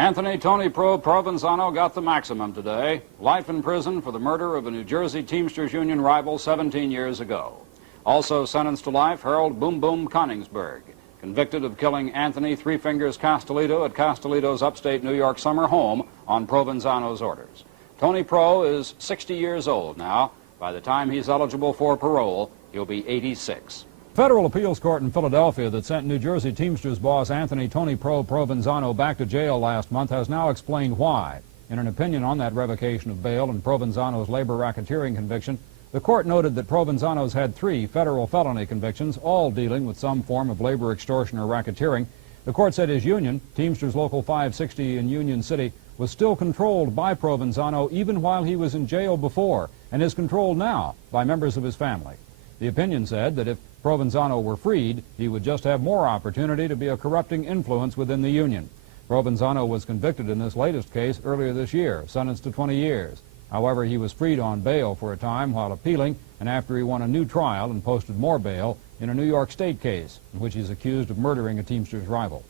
Anthony Tony Provenzano got the maximum today. Life in prison for the murder of a New Jersey Teamsters Union rival 17 years ago. Also sentenced to life, Harold Boom Boom Coningsburg, convicted of killing Anthony Three Fingers Castellito at Castellito's upstate New York summer home on Provenzano's orders. Tony Pro is 60 years old now. By the time he's eligible for parole, he'll be 86. Federal appeals court in Philadelphia that sent New Jersey Teamsters boss Anthony Tony Provenzano back to jail last month has now explained why. In an opinion on that revocation of bail and Provenzano's labor racketeering conviction, the court noted that Provenzano's had 3 federal felony convictions, all dealing with some form of labor extortion or racketeering. The court said his union, Teamsters Local 560 in Union City, was still controlled by Provenzano even while he was in jail before, and is controlled now by members of his family. The opinion said that if Provenzano were freed, he would just have more opportunity to be a corrupting influence within the union. Provenzano was convicted in this latest case earlier this year, sentenced to 20 years. However, he was freed on bail for a time while appealing, and after he won a new trial and posted more bail in a New York State case in which he's accused of murdering a Teamsters rival.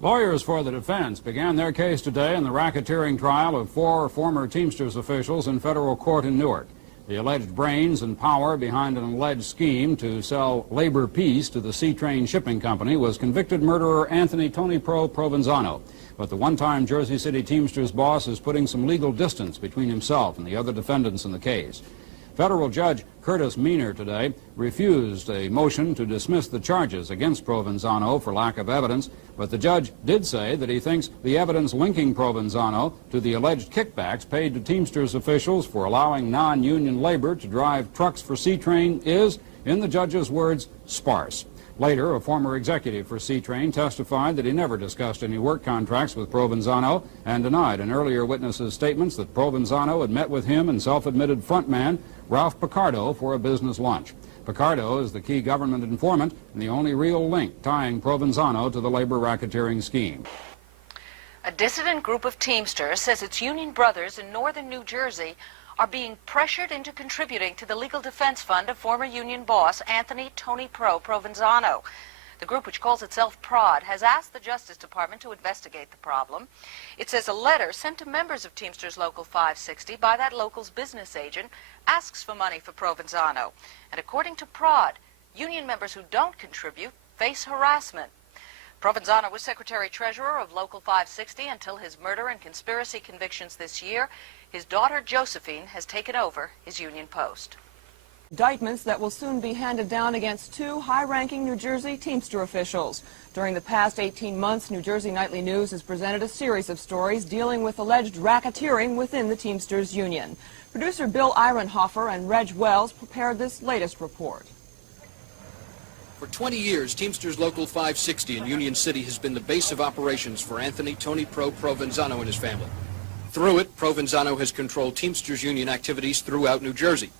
Lawyers for the defense began their case today in the racketeering trial of 4 former Teamsters officials in federal court in Newark. The alleged brains and power behind an alleged scheme to sell labor peace to the C-Train Shipping Company was convicted murderer Anthony Tony Provenzano. But the one-time Jersey City Teamsters boss is putting some legal distance between himself and the other defendants in the case. Federal Judge Curtis Meaner today refused a motion to dismiss the charges against Provenzano for lack of evidence, but the judge did say that he thinks the evidence linking Provenzano to the alleged kickbacks paid to Teamsters officials for allowing non-union labor to drive trucks for C-Train is, in the judge's words, sparse. Later, a former executive for C-Train testified that he never discussed any work contracts with Provenzano and denied an earlier witness's statements that Provenzano had met with him and self-admitted frontman Ralph Picardo for a business lunch. Picardo is the key government informant and the only real link tying Provenzano to the labor racketeering scheme. A dissident group of Teamsters says its union brothers in northern New Jersey are being pressured into contributing to the legal defense fund of former union boss Anthony Tony Provenzano. The group, which calls itself PROD, has asked the Justice Department to investigate the problem. It says a letter sent to members of Teamsters Local 560 by that local's business agent asks for money for Provenzano. And according to PROD, union members who don't contribute face harassment. Provenzano was Secretary-Treasurer of Local 560 until his murder and conspiracy convictions this year. His daughter, Josephine, has taken over his union post. Indictments that will soon be handed down against 2 high-ranking New Jersey Teamster officials. During the past 18 months, New Jersey Nightly News has presented a series of stories dealing with alleged racketeering within the Teamsters Union. Producer Bill Hoffa and Reg Wells prepared this latest report. For 20 years, Teamsters Local 560 in Union City has been the base of operations for Anthony Tony Provenzano and his family. Through it, Provenzano has controlled Teamsters Union activities throughout New Jersey.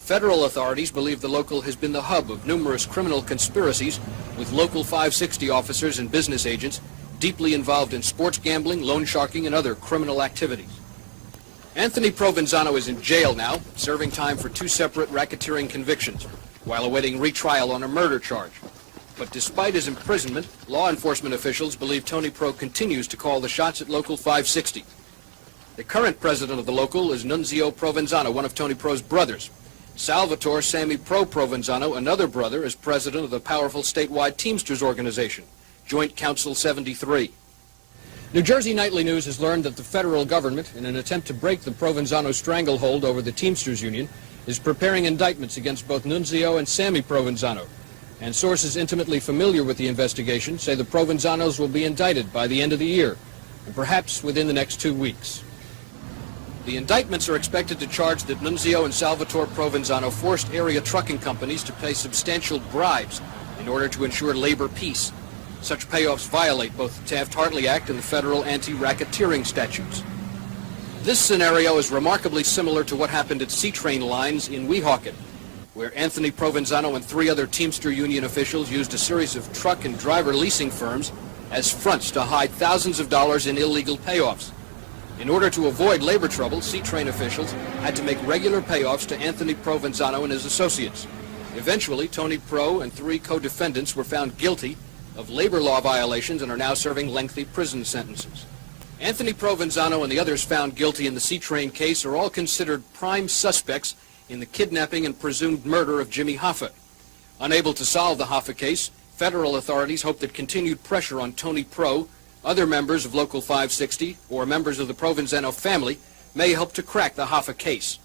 Federal authorities believe the local has been the hub of numerous criminal conspiracies, with Local 560 officers and business agents deeply involved in sports gambling, loan sharking, and other criminal activities. Anthony Provenzano is in jail now, serving time for 2 separate racketeering convictions, while awaiting retrial on a murder charge. But despite his imprisonment, law enforcement officials believe Tony Pro continues to call the shots at Local 560. The current president of the local is Nunzio Provenzano, one of Tony Pro's brothers. Salvatore Sammy Provenzano, another brother, is president of the powerful statewide Teamsters organization, Joint Council 73. New Jersey Nightly News has learned that the federal government, in an attempt to break the Provenzano stranglehold over the Teamsters Union, is preparing indictments against both Nunzio and Sammy Provenzano. And sources intimately familiar with the investigation say the Provenzanos will be indicted by the end of the year, and perhaps within the next 2 weeks. The indictments are expected to charge that Nunzio and Salvatore Provenzano forced area trucking companies to pay substantial bribes in order to ensure labor peace. Such payoffs violate both the Taft-Hartley Act and the federal anti-racketeering statutes. This scenario is remarkably similar to what happened at C-Train lines in Weehawken, where Anthony Provenzano and 3 other Teamster Union officials used a series of truck and driver leasing firms as fronts to hide thousands of dollars in illegal payoffs. In order to avoid labor trouble, C-Train officials had to make regular payoffs to Anthony Provenzano and his associates. Eventually, Tony Pro and 3 co-defendants were found guilty of labor law violations and are now serving lengthy prison sentences. Anthony Provenzano and the others found guilty in the C-Train case are all considered prime suspects in the kidnapping and presumed murder of Jimmy Hoffa. Unable to solve the Hoffa case, federal authorities hope that continued pressure on Tony Pro, other members of Local 560, or members of the Provenzano family may help to crack the Hoffa case.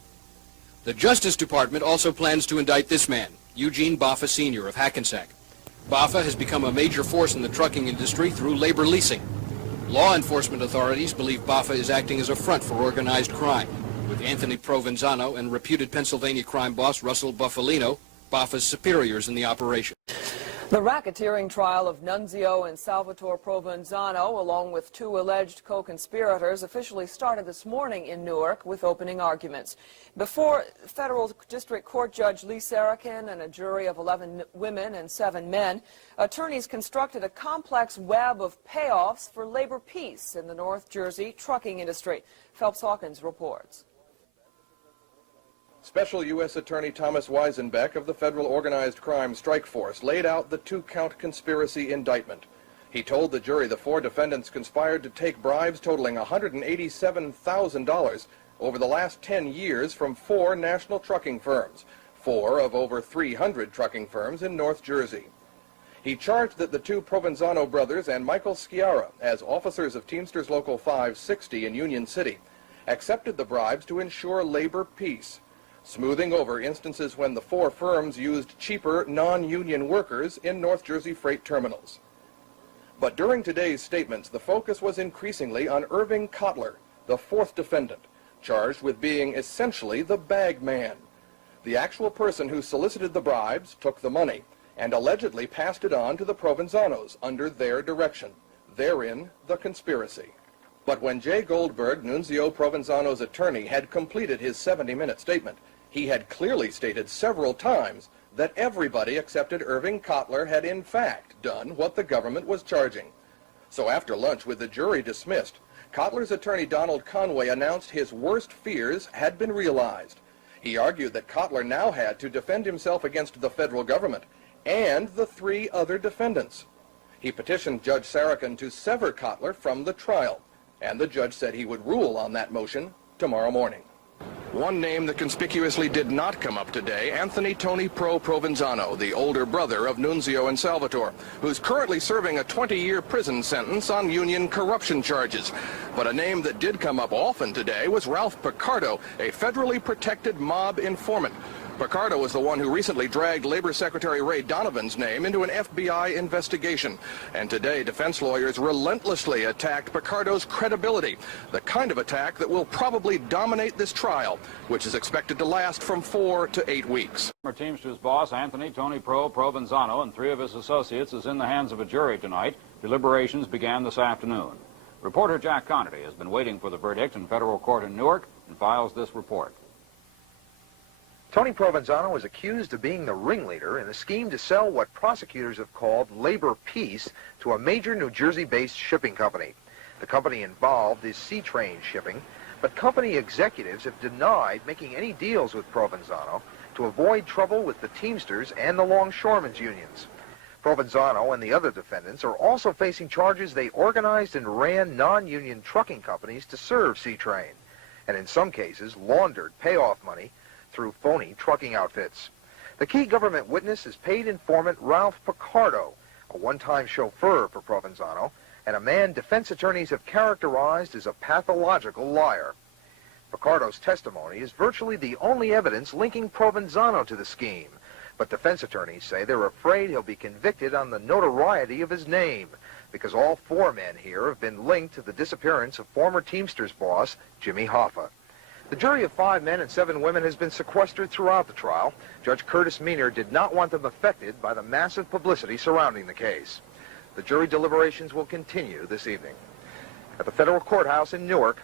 The Justice Department also plans to indict this man, Eugene Boffa Sr. of Hackensack. Boffa has become a major force in the trucking industry through labor leasing. Law enforcement authorities believe Boffa is acting as a front for organized crime, with Anthony Provenzano and reputed Pennsylvania crime boss Russell Buffalino, Boffa's superiors in the operation. The racketeering trial of Nunzio and Salvatore Provenzano, along with two alleged co-conspirators, officially started this morning in Newark with opening arguments. Before Federal District Court Judge Lee Sarakin and a jury of 11 women and 7 men, attorneys constructed a complex web of payoffs for labor peace in the North Jersey trucking industry. Phelps Hawkins reports. Special U.S. Attorney Thomas Weisenbeck of the Federal Organized Crime Strike Force laid out the 2-count conspiracy indictment. He told the jury the 4 defendants conspired to take bribes totaling $187,000 over the last 10 years from 4 national trucking firms, 4 of over 300 trucking firms in North Jersey. He charged that the 2 Provenzano brothers and Michael Sciarra, as officers of Teamsters Local 560 in Union City, accepted the bribes to ensure labor peace, smoothing over instances when the 4 firms used cheaper non-union workers in North Jersey freight terminals. But during today's statements, the focus was increasingly on Irving Kotler, the 4th defendant, charged with being essentially the bag man, the actual person who solicited the bribes, took the money, and allegedly passed it on to the Provenzanos under their direction. Therein, the conspiracy. But when Jay Goldberg, Nunzio Provenzano's attorney, had completed his 70-minute statement, he had clearly stated several times that everybody excepted Irving Kotler had in fact done what the government was charging. So after lunch, with the jury dismissed, Kotler's attorney Donald Conway announced his worst fears had been realized. He argued that Kotler now had to defend himself against the federal government and the 3 other defendants. He petitioned Judge Sarakin to sever Kotler from the trial, and the judge said he would rule on that motion tomorrow morning. One name that conspicuously did not come up today, Anthony Tony Pro Provenzano, the older brother of Nunzio and Salvatore, who's currently serving a 20-year prison sentence on union corruption charges. But a name that did come up often today was Ralph Picardo, a federally protected mob informant. Picardo was the one who recently dragged Labor Secretary Ray Donovan's name into an FBI investigation. And today, defense lawyers relentlessly attacked Picardo's credibility, the kind of attack that will probably dominate this trial, which is expected to last from 4 to 8 weeks. Former Teamsters boss Anthony Tony Pro Provenzano and 3 of his associates is in the hands of a jury tonight. Deliberations began this afternoon. Reporter Jack Connerty has been waiting for the verdict in federal court in Newark and files this report. Tony Provenzano is accused of being the ringleader in a scheme to sell what prosecutors have called labor peace to a major New Jersey-based shipping company. The company involved is C-Train Shipping, but company executives have denied making any deals with Provenzano to avoid trouble with the Teamsters and the Longshoremen's unions. Provenzano and the other defendants are also facing charges they organized and ran non-union trucking companies to serve C-Train, and in some cases laundered payoff money through phony trucking outfits. The key government witness is paid informant Ralph Picardo, a one-time chauffeur for Provenzano, and a man defense attorneys have characterized as a pathological liar. Picardo's testimony is virtually the only evidence linking Provenzano to the scheme, but defense attorneys say they're afraid he'll be convicted on the notoriety of his name, because all 4 men here have been linked to the disappearance of former Teamsters boss Jimmy Hoffa. The jury of 5 men and 7 women has been sequestered throughout the trial. Judge Curtis Meaner did not want them affected by the massive publicity surrounding the case. The jury deliberations will continue this evening. At the federal courthouse in Newark.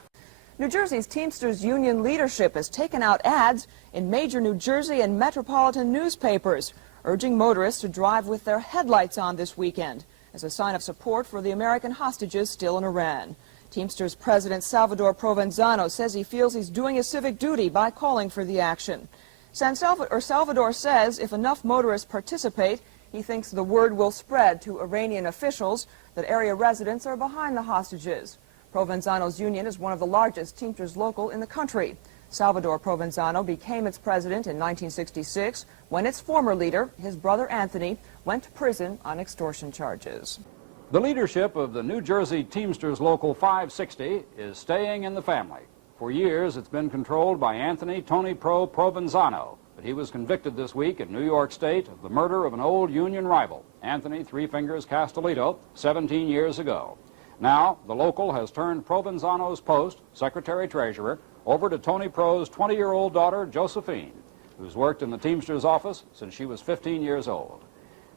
New Jersey's Teamsters union leadership has taken out ads in major New Jersey and metropolitan newspapers, urging motorists to drive with their headlights on this weekend as a sign of support for the American hostages still in Iran. Teamsters President Salvatore Provenzano says he feels he's doing his civic duty by calling for the action. Salvatore says if enough motorists participate, he thinks the word will spread to Iranian officials that area residents are behind the hostages. Provenzano's union is one of the largest Teamsters Local in the country. Salvador Provenzano became its president in 1966 when its former leader, his brother Anthony, went to prison on extortion charges. The leadership of the New Jersey Teamsters Local 560 is staying in the family. For years, it's been controlled by Anthony Tony Pro Provenzano, but he was convicted this week in New York State of the murder of an old union rival, Anthony Three Fingers Castellito, 17 years ago. Now, the local has turned Provenzano's post, secretary-treasurer, over to Tony Pro's 20-year-old daughter, Josephine, who's worked in the Teamsters office since she was 15 years old.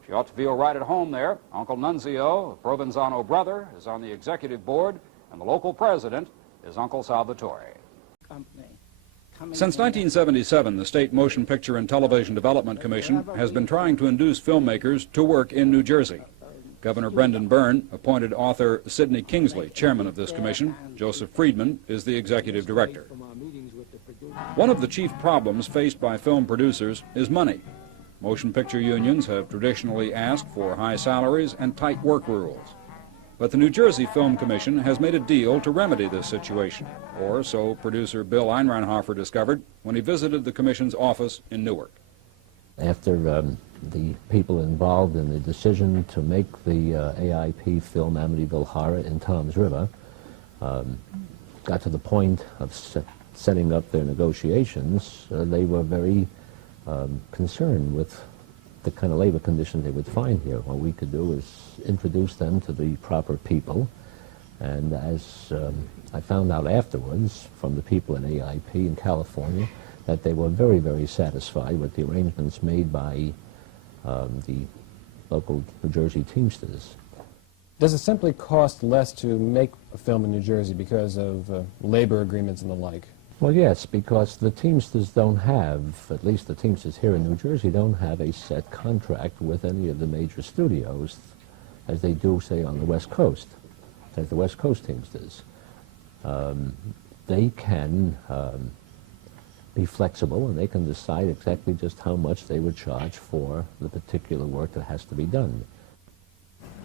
She ought to feel right at home there. Uncle Nunzio, a Provenzano brother, is on the executive board, and the local president is Uncle Salvatore. Since 1977, the State Motion Picture and Television Development Commission has been trying to induce filmmakers to work in New Jersey. Governor Brendan Byrne appointed author Sidney Kingsley chairman of this commission. Joseph Friedman is the executive director. One of the chief problems faced by film producers is money. Motion picture unions have traditionally asked for high salaries and tight work rules. But the New Jersey Film Commission has made a deal to remedy this situation, or so producer Bill Einreinhofer discovered when he visited the commission's office in Newark. After the people involved in the decision to make the AIP film Amityville Horror in Tom's River got to the point of setting up their negotiations, they were very concerned with the kind of labor conditions they would find here. What we could do is introduce them to the proper people, and as I found out afterwards from the people in AIP in California, that they were very, very satisfied with the arrangements made by the local New Jersey Teamsters. Does it simply cost less to make a film in New Jersey because of labor agreements and the like? Well, yes, because the Teamsters don't have, at least the Teamsters here in New Jersey, don't have a set contract with any of the major studios as they do, say, on the West Coast, as the West Coast Teamsters. They can be flexible, and they can decide exactly just how much they would charge for the particular work that has to be done.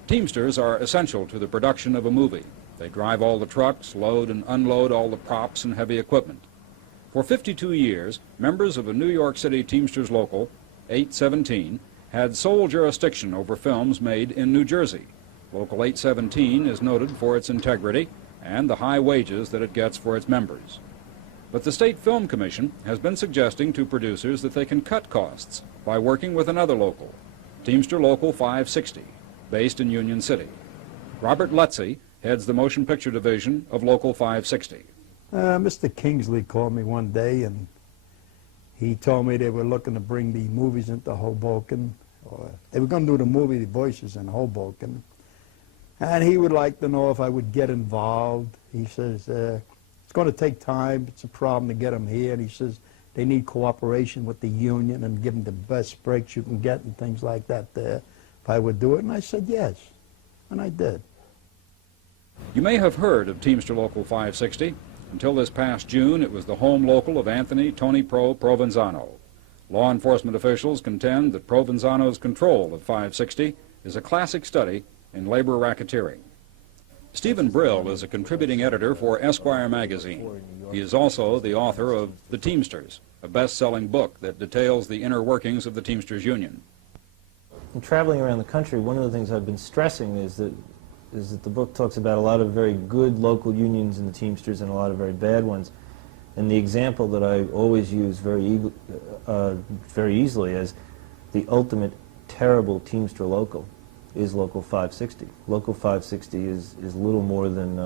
Teamsters are essential to the production of a movie. They drive all the trucks, load and unload all the props and heavy equipment. For 52 years, members of a New York City Teamsters Local 817 had sole jurisdiction over films made in New Jersey. Local 817 is noted for its integrity and the high wages that it gets for its members. But the State Film Commission has been suggesting to producers that they can cut costs by working with another local, Teamster Local 560, based in Union City. Robert Lutzey heads the motion picture division of Local 560. Mr. Kingsley called me one day, and he told me they were looking to bring the movies into Hoboken. Or they were going to do the movie The Voices in Hoboken. And he would like to know if I would get involved. He says, it's going to take time. It's a problem to get them here. And he says they need cooperation with the union and give them the best breaks you can get and things like that there. If I would do it, and I said yes, and I did. You may have heard of Teamster Local 560. Until this past June, it was the home local of Anthony Tony Pro Provenzano. Law enforcement officials contend that Provenzano's control of 560 is a classic study in labor racketeering. Stephen Brill is a contributing editor for Esquire magazine. He is also the author of The Teamsters, a best-selling book that details the inner workings of the Teamsters Union. In traveling around the country, one of the things I've been stressing is that the book talks about a lot of very good local unions in the Teamsters and a lot of very bad ones. And the example that I always use very easily as the ultimate terrible Teamster local is Local 560. Local 560 is little more than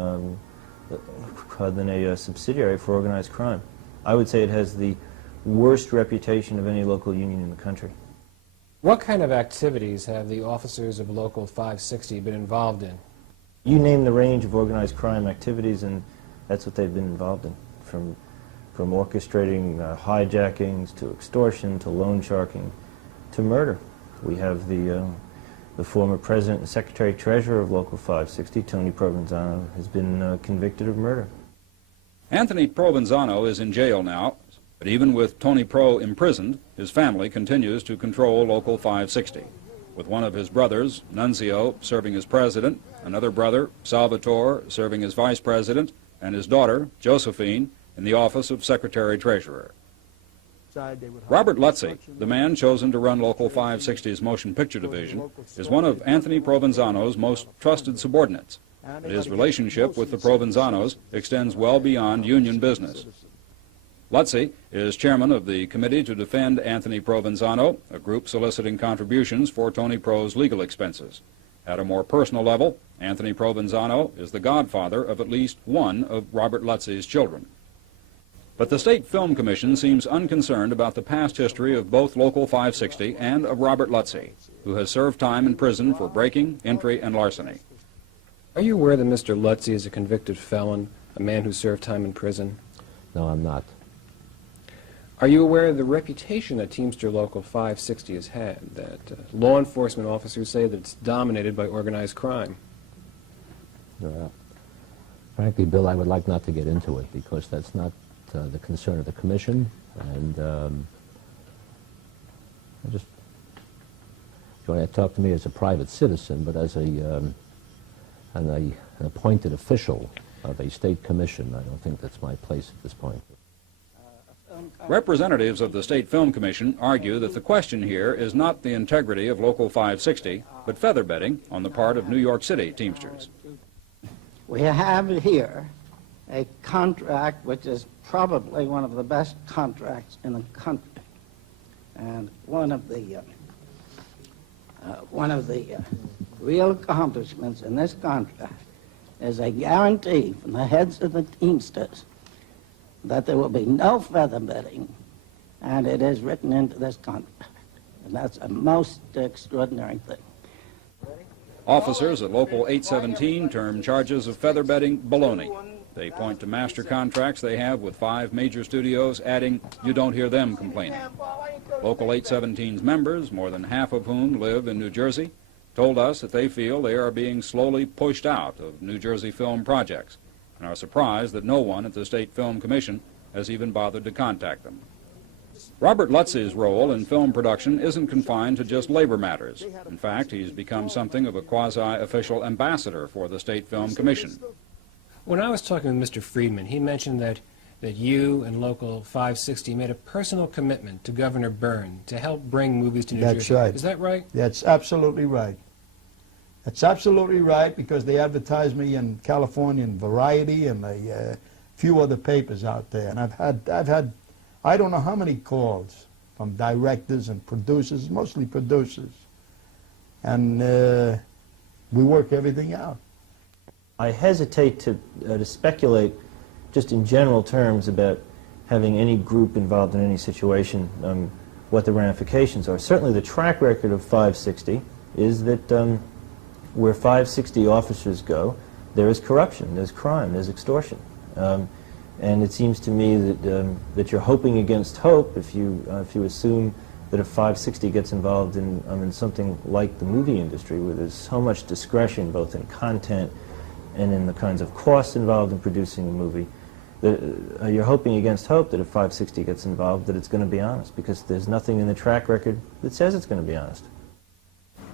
a subsidiary for organized crime. I would say it has the worst reputation of any local union in the country. What kind of activities have the officers of Local 560 been involved in? You name the range of organized crime activities, and that's what they've been involved in, from orchestrating hijackings to extortion to loan sharking to murder. We have the former president and secretary-treasurer of Local 560, Tony Provenzano, has been convicted of murder. Anthony Provenzano is in jail now, but even with Tony Pro imprisoned, his family continues to control Local 560. with one of his brothers, Nunzio, serving as president, another brother, Salvatore, serving as vice president, and his daughter, Josephine, in the office of secretary-treasurer. Robert Lutzey, the man chosen to run Local 560's motion picture division, is one of Anthony Provenzano's most trusted subordinates, but his relationship with the Provenzanos extends well beyond union business. Lutzey is chairman of the Committee to Defend Anthony Provenzano, a group soliciting contributions for Tony Pro's legal expenses. At a more personal level, Anthony Provenzano is the godfather of at least one of Robert Lutzey's children. But the State Film Commission seems unconcerned about the past history of both Local 560 and of Robert Lutzey, who has served time in prison for breaking, entry, and larceny. Are you aware that Mr. Lutzey is a convicted felon, a man who served time in prison? No, I'm not. Are you aware of the reputation that Teamster Local 560 has had, that law enforcement officers say that it's dominated by organized crime? Frankly, Bill, I would like not to get into it because that's not the concern of the Commission, and you want to talk to me as a private citizen, but as an appointed official of a state commission, I don't think that's my place at this point. Representatives of the State Film Commission argue that the question here is not the integrity of Local 560, but feather bedding on the part of New York City Teamsters. We have here a contract which is probably one of the best contracts in the country, and one of the real accomplishments in this contract is a guarantee from the heads of the Teamsters that there will be no feather bedding, and it is written into this contract, and that's a most extraordinary thing. Officers at Local 817 term charges of feather bedding baloney. They point to master contracts they have with 5 major studios, adding, "You don't hear them complaining." Local 817's members, more than half of whom live in New Jersey, told us that they feel they are being slowly pushed out of New Jersey film projects, and are surprised that no one at the State Film Commission has even bothered to contact them. Robert Lutzey's role in film production isn't confined to just labor matters. In fact, he's become something of a quasi-official ambassador for the State Film Commission. When I was talking with Mr. Friedman, he mentioned that you and Local 560 made a personal commitment to Governor Byrne to help bring movies to New Jersey. That's right. Is that right? That's absolutely right. That's absolutely right, because they advertised me in California in Variety and a few other papers out there. And I've had I don't know how many calls from directors and producers, mostly producers. And we work everything out. I hesitate to speculate just in general terms about having any group involved in any situation, what the ramifications are. Certainly the track record of 560 is that where 560 officers go, there is corruption, there's crime, there's extortion. And it seems to me that you're hoping against hope if you assume that if 560 gets involved in something like the movie industry, where there's so much discretion both in content and in the kinds of costs involved in producing a movie, that you're hoping against hope that if 560 gets involved that it's going to be honest, because there's nothing in the track record that says it's going to be honest.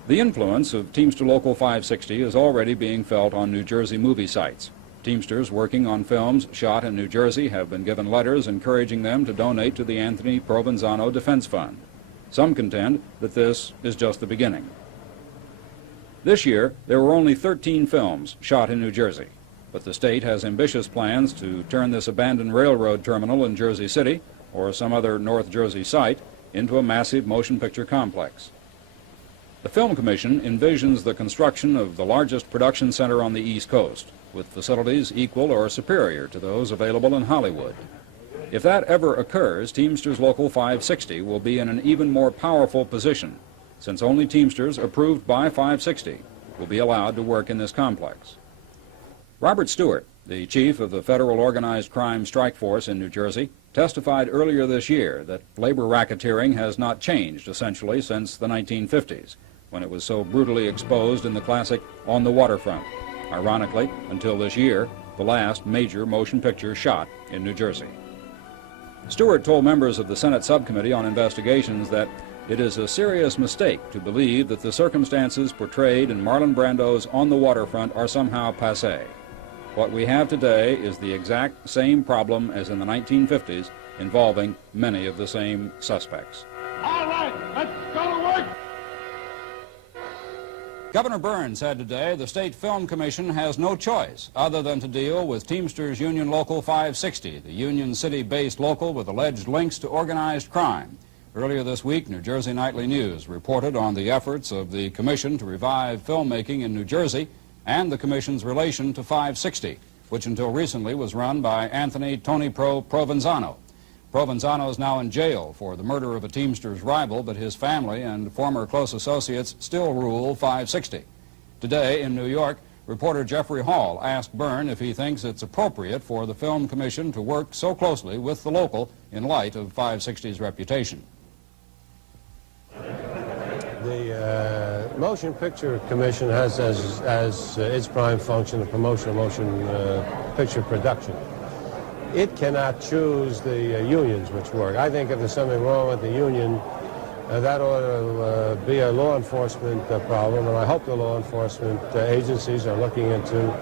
The influence of Teamster Local 560 is already being felt on New Jersey movie sites. Teamsters working on films shot in New Jersey have been given letters encouraging them to donate to the Anthony Provenzano Defense Fund. Some contend that this is just the beginning. This year, there were only 13 films shot in New Jersey, but the state has ambitious plans to turn this abandoned railroad terminal in Jersey City, or some other North Jersey site, into a massive motion picture complex. The Film Commission envisions the construction of the largest production center on the East Coast, with facilities equal or superior to those available in Hollywood. If that ever occurs, Teamsters Local 560 will be in an even more powerful position, since only Teamsters approved by 560 will be allowed to work in this complex. Robert Stewart, the chief of the Federal Organized Crime Strike Force in New Jersey, testified earlier this year that labor racketeering has not changed essentially since the 1950s, when it was so brutally exposed in the classic On the Waterfront. Ironically, until this year, the last major motion picture shot in New Jersey. Stewart told members of the Senate Subcommittee on Investigations that It is a serious mistake to believe that the circumstances portrayed in Marlon Brando's On the Waterfront are somehow passé. What we have today is the exact same problem as in the 1950s, involving many of the same suspects. All right, let's go to work. Governor Burns said today the State Film Commission has no choice other than to deal with Teamsters Union Local 560, the Union City-based local with alleged links to organized crime. Earlier this week, New Jersey Nightly News reported on the efforts of the Commission to revive filmmaking in New Jersey and the Commission's relation to 560, which until recently was run by Anthony Tony Provenzano. Provenzano is now in jail for the murder of a Teamsters rival, but his family and former close associates still rule 560. Today in New York, reporter Jeffrey Hall asked Byrne if he thinks it's appropriate for the Film Commission to work so closely with the local in light of 560's reputation. The Motion Picture Commission has as its prime function the promotion of motion picture production. It cannot choose the unions which work. I think if there's something wrong with the union, that ought to be a law enforcement problem, and I hope the law enforcement agencies are looking into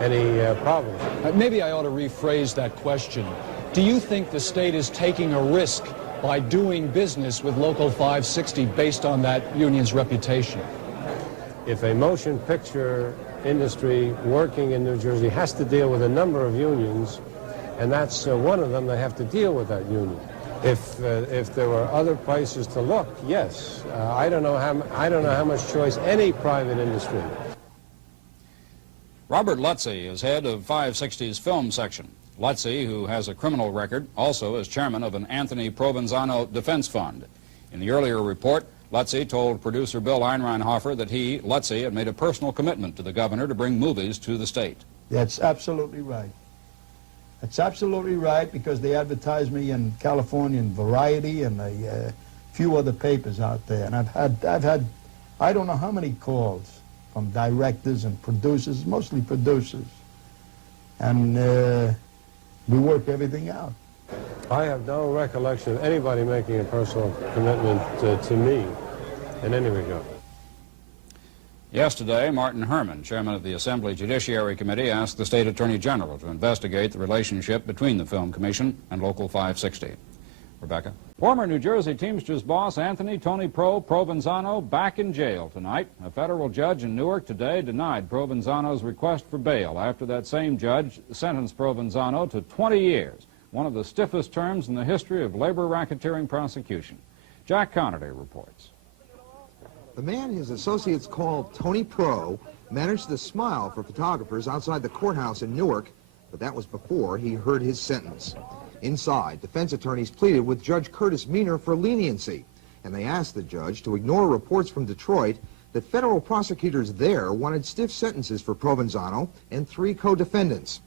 any problems. Maybe I ought to rephrase that question. Do you think the state is taking a risk by doing business with Local 560 based on that union's reputation? If a motion picture industry working in New Jersey has to deal with a number of unions, and that's one of them, they have to deal with that union. If there were other places to look, yes. I don't know how much choice any private industry. Robert Lutzey is head of 560's film section. Lutzey, who has a criminal record, also is chairman of an Anthony Provenzano defense fund. In the earlier report, Lutzey told producer Bill Hoffa that he, Lutzey, had made a personal commitment to the governor to bring movies to the state. That's absolutely right. That's absolutely right, because they advertised me in California in Variety and a few other papers out there. And I've had I don't know how many calls from directors and producers, mostly producers. And we work everything out. I have no recollection of anybody making a personal commitment to me in any regard. Yesterday, Martin Herman, chairman of the Assembly Judiciary Committee, asked the State Attorney General to investigate the relationship between the Film Commission and Local 560. Rebecca? Former New Jersey Teamsters boss Anthony Tony Provenzano back in jail tonight. A federal judge in Newark today denied Provenzano's request for bail after that same judge sentenced Provenzano to 20 years, one of the stiffest terms in the history of labor racketeering prosecution. Jack Connerty reports. The man his associates called Tony Pro managed to smile for photographers outside the courthouse in Newark, but that was before he heard his sentence. Inside, defense attorneys pleaded with Judge Curtis Meaner for leniency, and they asked the judge to ignore reports from Detroit that federal prosecutors there wanted stiff sentences for Provenzano and 3 co-defendants.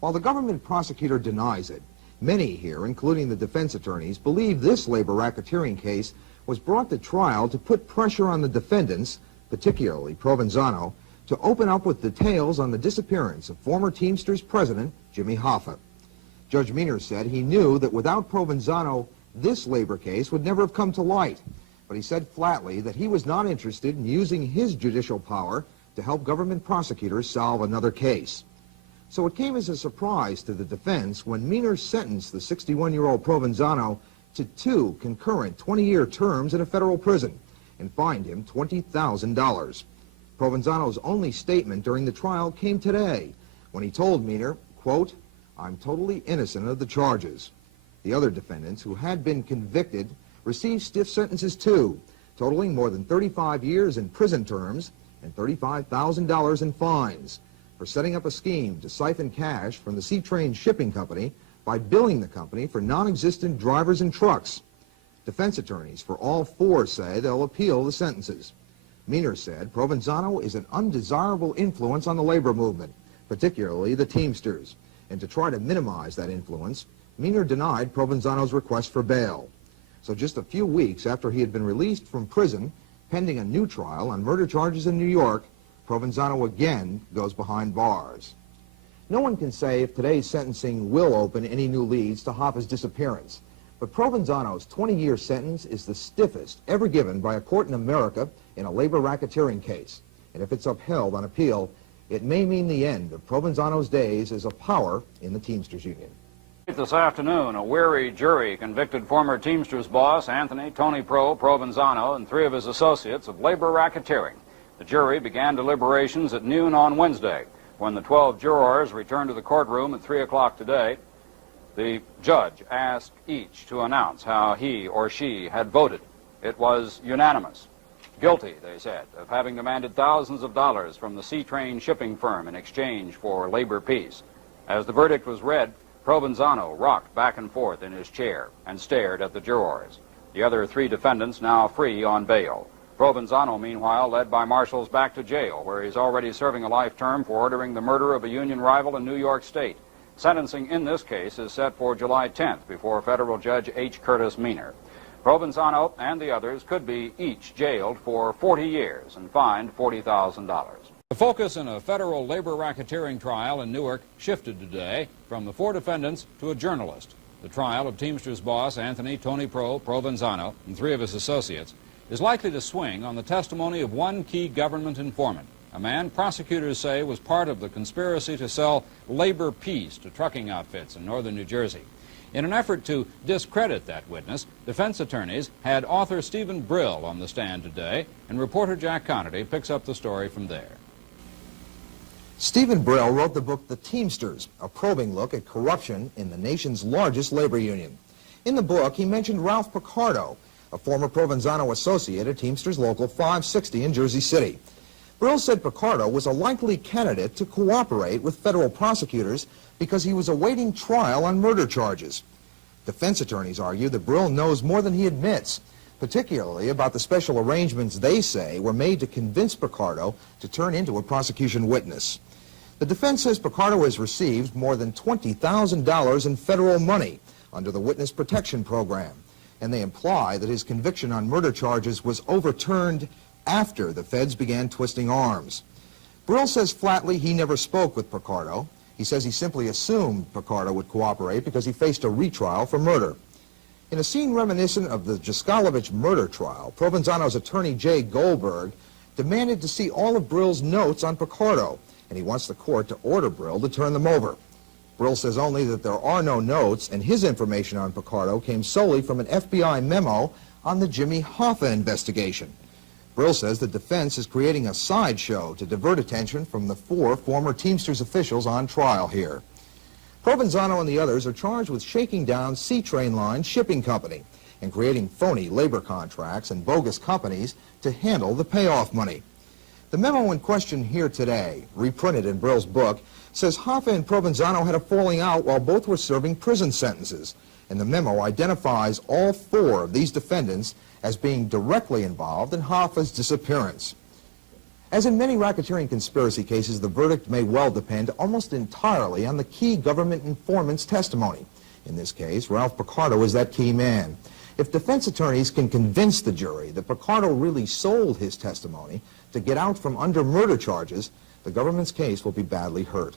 While the government prosecutor denies it, many here, including the defense attorneys, believe this labor racketeering case was brought to trial to put pressure on the defendants, particularly Provenzano, to open up with details on the disappearance of former Teamsters president Jimmy Hoffa. Judge Meaner said he knew that without Provenzano, this labor case would never have come to light, but he said flatly that he was not interested in using his judicial power to help government prosecutors solve another case. So it came as a surprise to the defense when Meaner sentenced the 61-year-old Provenzano to 2 concurrent 20-year terms in a federal prison and fined him $20,000. Provenzano's only statement during the trial came today when he told Meaner, quote, "I'm totally innocent of the charges." The other defendants who had been convicted received stiff sentences too, totaling more than 35 years in prison terms and $35,000 in fines for setting up a scheme to siphon cash from the Sea-Train Shipping Company by billing the company for non-existent drivers and trucks. Defense attorneys for all 4 say they'll appeal the sentences. Meaner said Provenzano is an undesirable influence on the labor movement, particularly the Teamsters. And to try to minimize that influence, Meaner denied Provenzano's request for bail. So just a few weeks after he had been released from prison, pending a new trial on murder charges in New York, Provenzano again goes behind bars. No one can say if today's sentencing will open any new leads to Hoffa's disappearance, But Provenzano's 20-year sentence is the stiffest ever given by a court in America in a labor racketeering case. And if it's upheld on appeal, it may mean the end of Provenzano's days as a power in the Teamsters Union. This afternoon, a weary jury convicted former Teamsters boss Anthony Tony Provenzano and 3 of his associates of labor racketeering. The jury began deliberations at noon on Wednesday. When the 12 jurors returned to the courtroom at 3 o'clock today, the judge asked each to announce how he or she had voted. It was unanimous. Guilty, they said, of having demanded thousands of dollars from the Sea-Train shipping firm in exchange for labor peace. As the verdict was read, Provenzano rocked back and forth in his chair and stared at the jurors. The other 3 defendants now free on bail. Provenzano, meanwhile, led by marshals back to jail, where he's already serving a life term for ordering the murder of a union rival in New York State. Sentencing in this case is set for July 10th before federal Judge H. Curtis Meaner. Provenzano and the others could be each jailed for 40 years and fined $40,000. The focus in a federal labor racketeering trial in Newark shifted today from the 4 defendants to a journalist. The trial of Teamsters boss Anthony Tony Provenzano and 3 of his associates is likely to swing on the testimony of one key government informant, a man prosecutors say was part of the conspiracy to sell labor peace to trucking outfits in northern New Jersey. In an effort to discredit that witness, defense attorneys had author Stephen Brill on the stand today, and reporter Jack Connerty picks up the story from there. Stephen Brill wrote the book The Teamsters, a probing look at corruption in the nation's largest labor union. In the book, he mentioned Ralph Picardo, a former Provenzano associate at Teamsters Local 560 in Jersey City. Brill said Picardo was a likely candidate to cooperate with federal prosecutors because he was awaiting trial on murder charges. Defense attorneys argue that Brill knows more than he admits, particularly about the special arrangements they say were made to convince Picardo to turn into a prosecution witness. The defense says Picardo has received more than $20,000 in federal money under the Witness Protection Program, and they imply that his conviction on murder charges was overturned after the feds began twisting arms. Brill says flatly he never spoke with Picardo. He says he simply assumed Picardo would cooperate because he faced a retrial for murder. In a scene reminiscent of the Jaskalovich murder trial, Provenzano's attorney Jay Goldberg demanded to see all of Brill's notes on Picardo, and he wants the court to order Brill to turn them over. Brill says only that there are no notes, and his information on Picardo came solely from an FBI memo on the Jimmy Hoffa investigation. Brill says the defense is creating a sideshow to divert attention from the 4 former Teamsters officials on trial here. Provenzano and the others are charged with shaking down Sea-Train Line Shipping Company and creating phony labor contracts and bogus companies to handle the payoff money. The memo in question here today, reprinted in Brill's book, says Hoffa and Provenzano had a falling out while both were serving prison sentences, and the memo identifies all 4 of these defendants as being directly involved in Hoffa's disappearance. As in many racketeering conspiracy cases, the verdict may well depend almost entirely on the key government informant's testimony. In this case, Ralph Picardo is that key man. If defense attorneys can convince the jury that Picardo really sold his testimony to get out from under murder charges, the government's case will be badly hurt.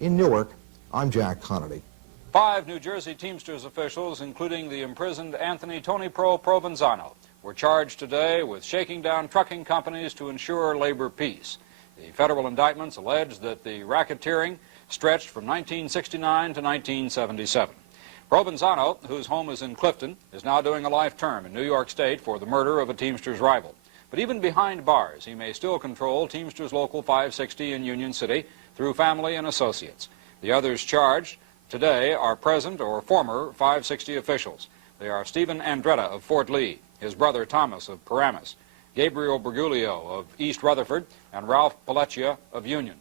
In Newark, I'm Jack Connerty. 5 New Jersey Teamsters officials, including the imprisoned Anthony Tony Provenzano, were charged today with shaking down trucking companies to ensure labor peace. The federal indictments allege that the racketeering stretched from 1969 to 1977. Provenzano, whose home is in Clifton, is now doing a life term in New York State for the murder of a Teamsters rival. But even behind bars, he may still control Teamsters Local 560 in Union City through family and associates. The others charged today are present or former 560 officials. They are Stephen Andretta of Fort Lee, his brother Thomas of Paramus, Gabriel Berguglio of East Rutherford, and Ralph Pelletier of Union.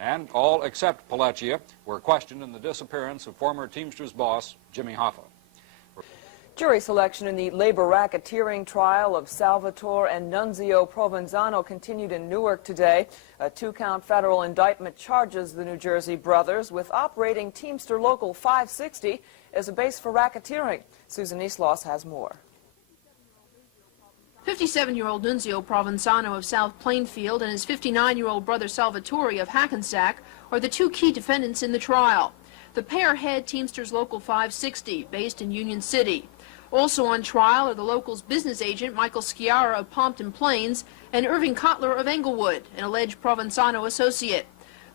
And all except Pelletier were questioned in the disappearance of former Teamsters boss Jimmy Hoffa. Jury selection in the labor racketeering trial of Salvatore and Nunzio Provenzano continued in Newark today. A 2-count federal indictment charges the New Jersey brothers with operating Teamster Local 560 as a base for racketeering. Susan Eastloss has more. 57-year-old Nunzio Provenzano of South Plainfield and his 59-year-old brother Salvatore of Hackensack are the 2 key defendants in the trial. The pair head Teamsters Local 560, based in Union City. Also on trial are the local's business agent, Michael Sciarra of Pompton Plains, and Irving Kotler of Englewood, an alleged Provenzano associate.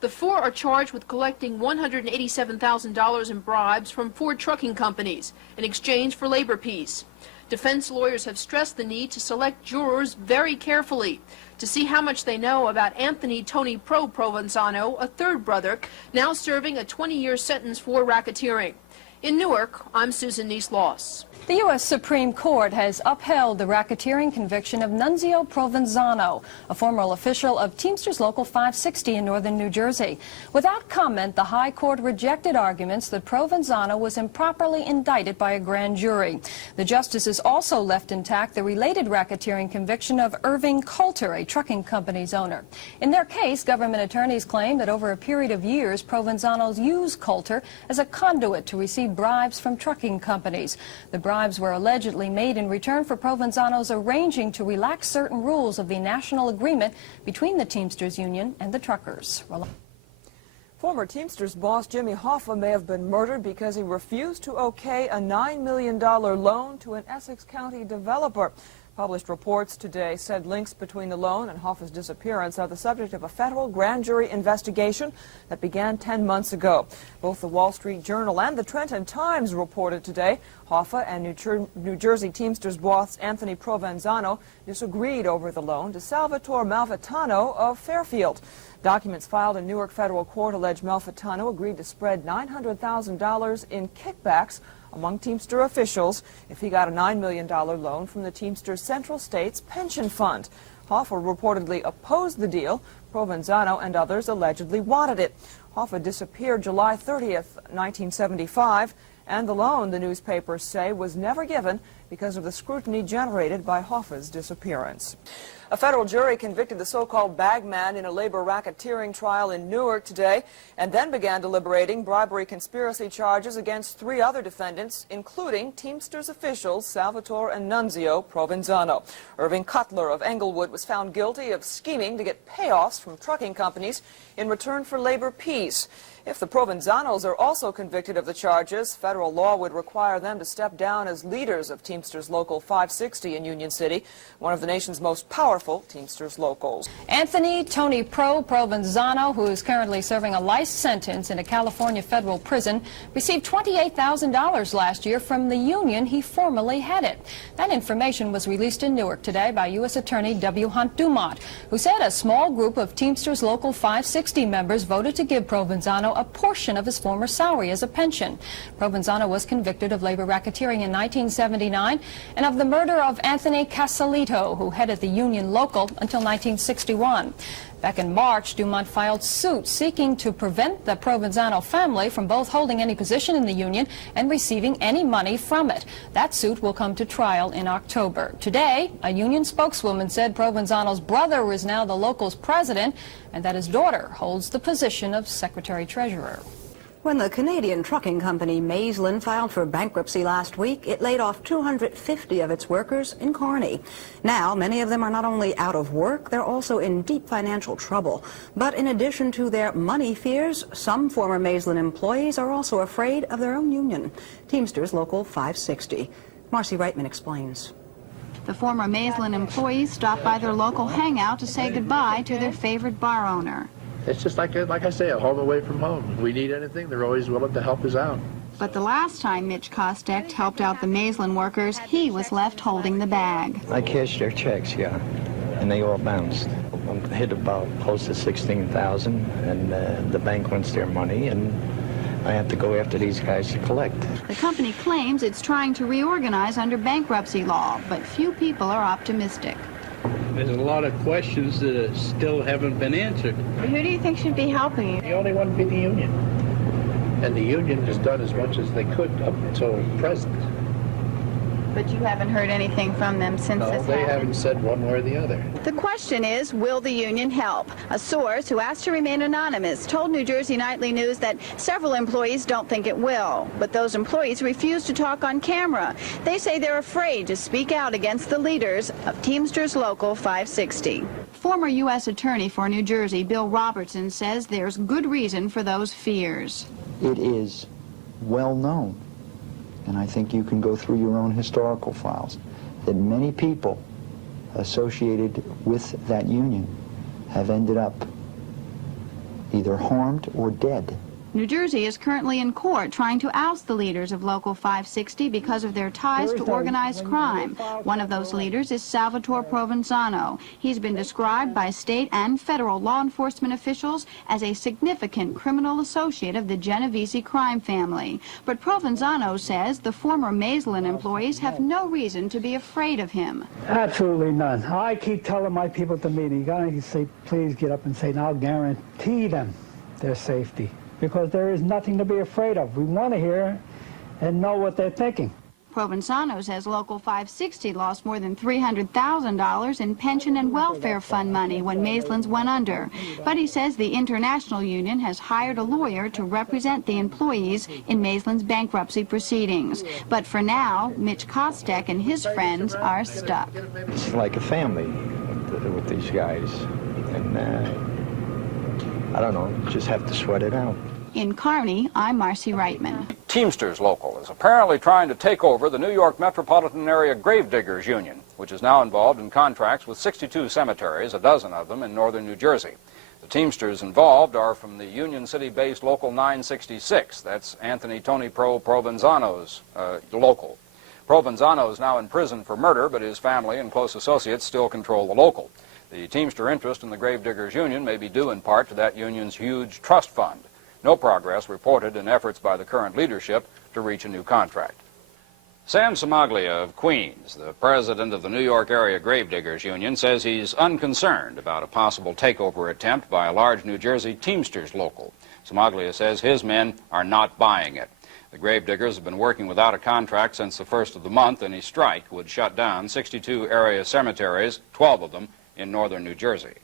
The four are charged with collecting $187,000 in bribes from four trucking companies in exchange for labor peace. Defense lawyers have stressed the need to select jurors very carefully to see how much they know about Anthony Tony Provenzano, a third brother, now serving a 20-year sentence for racketeering. In Newark, I'm Susan Neese-Loss. The U.S. Supreme Court has upheld the racketeering conviction of Nunzio Provenzano, a former official of Teamsters Local 560 in northern New Jersey. Without comment, the High Court rejected arguments that Provenzano was improperly indicted by a grand jury. The justices also left intact the related racketeering conviction of Irving Coulter, a trucking company's owner. In their case, government attorneys claim that over a period of years, Provenzano's used Coulter as a conduit to receive bribes from trucking companies. The bribes were allegedly made in return for Provenzano's arranging to relax certain rules of the national agreement between the Teamsters Union and the truckers. Former Teamsters boss Jimmy Hoffa may have been murdered because he refused to okay a $9 million loan to an Essex County developer. Published reports today said links between the loan and Hoffa's disappearance are the subject of a federal grand jury investigation that began 10 months ago. Both the Wall Street Journal and the Trenton Times reported today Hoffa and New Jersey Teamsters boss Anthony Provenzano disagreed over the loan to Salvatore Malfitano of Fairfield. Documents filed in Newark federal court allege Malfitano agreed to spread $900,000 in kickbacks among Teamster officials if he got a $9 million loan from the Teamsters Central States Pension Fund. Hoffa reportedly opposed the deal. Provenzano and others allegedly wanted it. Hoffa disappeared July 30th, 1975, and the loan, the newspapers say, was never given because of the scrutiny generated by Hoffa's disappearance. A federal jury convicted the so-called bagman in a labor racketeering trial in Newark today and then began deliberating bribery conspiracy charges against three other defendants, including Teamsters officials Salvatore and Nunzio Provenzano. Irving Kotler of Englewood was found guilty of scheming to get payoffs from trucking companies in return for labor peace. If the Provenzanos are also convicted of the charges, federal law would require them to step down as leaders of Teamsters Local 560 in Union City, one of the nation's most powerful Teamsters locals. Anthony Tony Provenzano, who is currently serving a life sentence in a California federal prison, received $28,000 last year from the union he formerly headed. That information was released in Newark today by U.S. Attorney W. Hunt Dumont, who said a small group of Teamsters Local 560 members voted to give Provenzano a portion of his former salary as a pension. Provenzano was convicted of labor racketeering in 1979 and of the murder of Anthony Casalito, who headed the Union Local until 1961. Back in March, Dumont filed suit seeking to prevent the Provenzano family from both holding any position in the union and receiving any money from it. That suit will come to trial in October. Today, a union spokeswoman said Provenzano's brother is now the local's president and that his daughter holds the position of secretary-treasurer. When the Canadian trucking company Maisland filed for bankruptcy last week, it laid off 250 of its workers in Kearney. Now, many of them are not only out of work, they're also in deep financial trouble. But in addition to their money fears, some former Maisland employees are also afraid of their own union, Teamsters Local 560. Marcy Reitman explains. The former Maisland employees stopped by their local hangout to say goodbye to their favorite bar owner. It's just like I say, a home away from home. If we need anything, they're always willing to help us out. But the last time Mitch Kostek helped out the Maisland workers, he was left holding the bag. I cashed their checks, yeah, and they all bounced. I hit about close to $16,000, and the bank wants their money, and I have to go after these guys to collect. The company claims it's trying to reorganize under bankruptcy law, but few people are optimistic. There's a lot of questions that still haven't been answered. Who do you think should be helping you? The only one would be the union. And the union has done as much as they could up until present. But you haven't heard anything from them since this happened? No, they haven't said one way or the other. The question is, will the union help? A source who asked to remain anonymous told New Jersey Nightly News that several employees don't think it will. But those employees refuse to talk on camera. They say they're afraid to speak out against the leaders of Teamsters Local 560. Former U.S. Attorney for New Jersey, Bill Robertson, says there's good reason for those fears. It is well known and I think you can go through your own historical files, that many people associated with that union have ended up either harmed or dead. New Jersey is currently in court trying to oust the leaders of Local 560 because of their ties to organized crime. One of those leaders is Salvatore Provenzano. He's been described by state and federal law enforcement officials as a significant criminal associate of the Genovese crime family. But Provenzano says the former Maislin employees have no reason to be afraid of him. Absolutely none. I keep telling my people at the meeting, you gotta say, please get up and say, and I'll guarantee them their safety, because there is nothing to be afraid of. We want to hear and know what they're thinking. Provenzano says Local 560 lost more than $300,000 in pension and welfare fund money when Maislin's went under. But he says the International Union has hired a lawyer to represent the employees in Maislin's bankruptcy proceedings. But for now, Mitch Kostek and his friends are stuck. It's like a family with these guys. And I don't know, just have to sweat it out. In Kearney, I'm Marcy Reitman. Teamsters Local is apparently trying to take over the New York Metropolitan Area Gravediggers Union, which is now involved in contracts with 62 cemeteries, a dozen of them in northern New Jersey. The Teamsters involved are from the Union City-based Local 966. That's Anthony Tony Provenzano's local. Provenzano is now in prison for murder, but his family and close associates still control the local. The Teamster interest in the Gravediggers Union may be due in part to that union's huge trust fund. No progress reported in efforts by the current leadership to reach a new contract. Sam Somaglia of Queens, the president of the New York Area Gravediggers Union, says he's unconcerned about a possible takeover attempt by a large New Jersey Teamsters Local. Somaglia says his men are not buying it. The gravediggers have been working without a contract since the first of the month. Any strike would shut down 62 area cemeteries, 12 of them in northern New Jersey.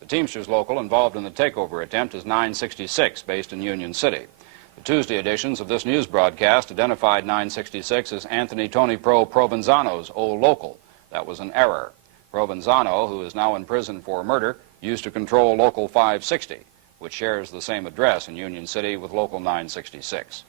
The Teamsters Local involved in the takeover attempt is 966, based in Union City. The Tuesday editions of this news broadcast identified 966 as Anthony Tony Provenzano's old local. That was an error. Provenzano, who is now in prison for murder, used to control Local 560, which shares the same address in Union City with Local 966.